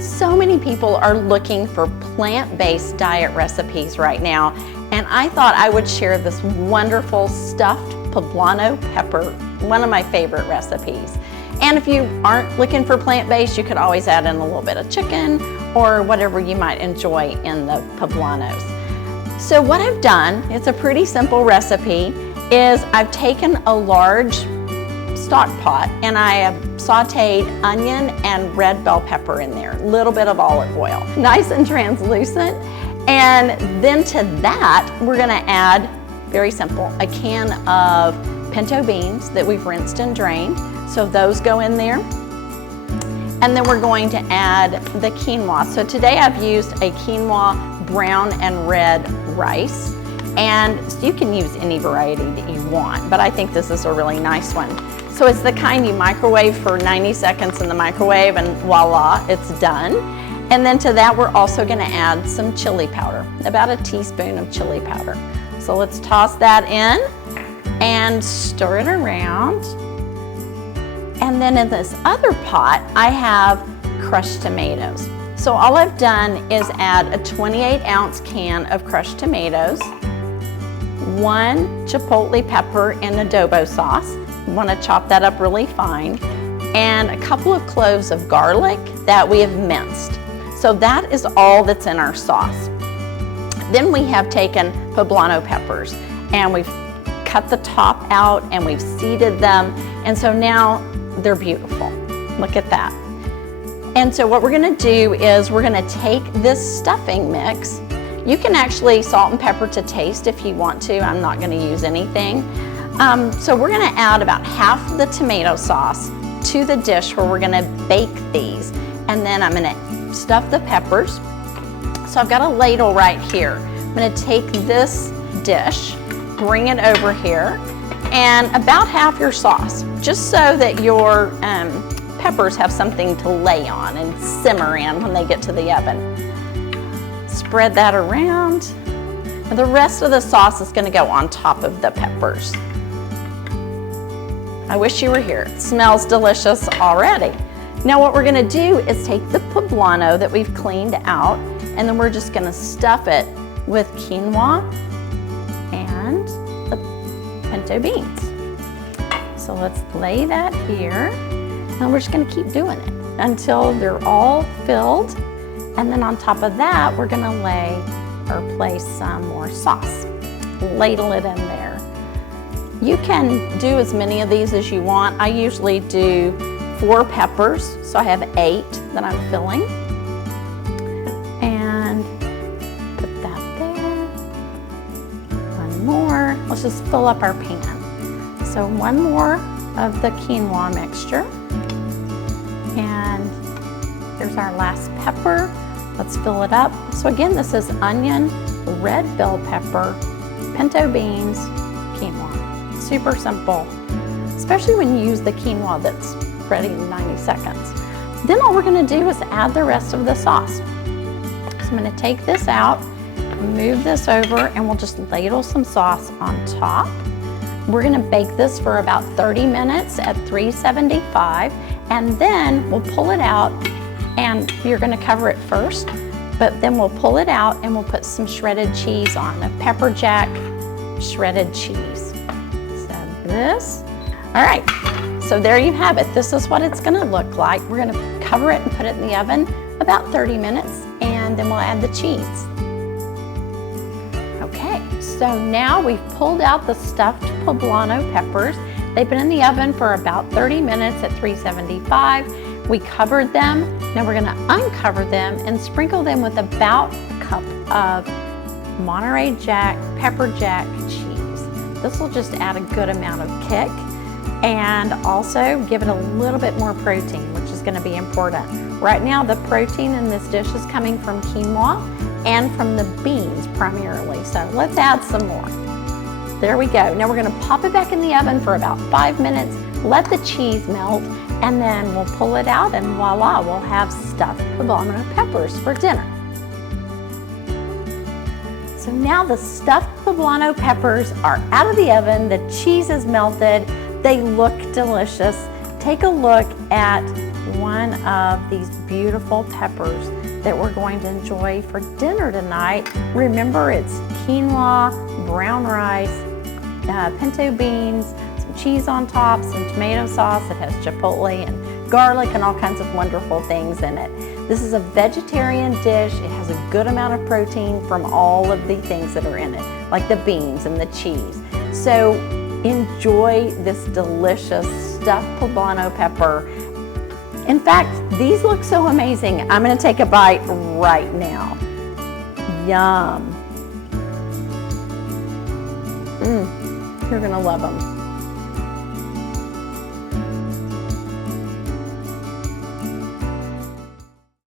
So many people are looking for plant-based diet recipes right now, and I thought I would share this wonderful stuffed poblano pepper, one of my favorite recipes. And if you aren't looking for plant-based, you could always add in a little bit of chicken or whatever you might enjoy in the poblanos. So what I've done, it's a pretty simple recipe, is I've taken a large stock pot and I have sauteed onion and red bell pepper in there, a little bit of olive oil, nice and translucent. And then to that, we're gonna add, very simple, a can of pinto beans that we've rinsed and drained. So those go in there. And then we're going to add the quinoa. So today I've used a quinoa brown and red rice. And you can use any variety that you want, but I think this is a really nice one. So it's the kind you microwave for 90 seconds in the microwave and voila, it's done. And then to that, we're also gonna add some chili powder, about a teaspoon of chili powder. So let's toss that in and stir it around. And then in this other pot, I have crushed tomatoes. So all I've done is add a 28-ounce can of crushed tomatoes, 1 chipotle pepper in adobo sauce. You want to chop that up really fine, and a couple of cloves of garlic that we have minced. So that is all that's in our sauce. Then we have taken poblano peppers and we've cut the top out and we've seeded them, and so now they're beautiful. Look at that. And so what we're gonna do is we're gonna take this stuffing mix. You can actually salt and pepper to taste if you want to. I'm not gonna use anything. So we're gonna add about half the tomato sauce to the dish where we're gonna bake these. And then I'm gonna stuff the peppers. So I've got a ladle right here. I'm gonna take this dish, bring it over here, and about half your sauce, just so that your peppers have something to lay on and simmer in when they get to the oven. Spread that around. And the rest of the sauce is gonna go on top of the peppers. I wish you were here. It smells delicious already. Now what we're gonna do is take the poblano that we've cleaned out, and then we're just gonna stuff it with quinoa and the pinto beans. So let's lay that here, and we're just gonna keep doing it until they're all filled. And then on top of that, we're gonna lay or place some more sauce. Ladle it in there. You can do as many of these as you want. I usually do 4 peppers, so I have 8 that I'm filling. And put that there. One more. Let's just fill up our pan. So one more of the quinoa mixture. And here's our last pepper. Let's fill it up. So again, this is onion, red bell pepper, pinto beans, quinoa. Super simple, especially when you use the quinoa that's ready in 90 seconds. Then all we're gonna do is add the rest of the sauce. So I'm gonna take this out, move this over, and we'll just ladle some sauce on top. We're gonna bake this for about 30 minutes at 375, and then we'll pull it out, and you're gonna cover it first, but then we'll pull it out and we'll put some shredded cheese on, a pepper jack shredded cheese. This. All right, so there you have it. This is what it's gonna look like. We're gonna cover it and put it in the oven about 30 minutes, and then we'll add the cheese. Okay, so now we've pulled out the stuffed poblano peppers. They've been in the oven for about 30 minutes at 375. We covered them. Now we're gonna uncover them and sprinkle them with about a cup of Monterey Jack pepper jack cheese. This will just add a good amount of kick and also give it a little bit more protein, which is gonna be important. Right now, the protein in this dish is coming from quinoa and from the beans primarily. So let's add some more. There we go. Now we're gonna pop it back in the oven for about 5 minutes, let the cheese melt, and then we'll pull it out and voila, we'll have stuffed poblano peppers for dinner. So now the stuffed poblano peppers are out of the oven, the cheese is melted, they look delicious. Take a look at one of these beautiful peppers that we're going to enjoy for dinner tonight. Remember, it's quinoa, brown rice, pinto beans, some cheese on top, some tomato sauce. It has chipotle and garlic and all kinds of wonderful things in it. This is a vegetarian dish. It has a good amount of protein from all of the things that are in it, like the beans and the cheese. So enjoy this delicious stuffed poblano pepper. In fact, these look so amazing. I'm gonna take a bite right now. Yum. You're gonna love them.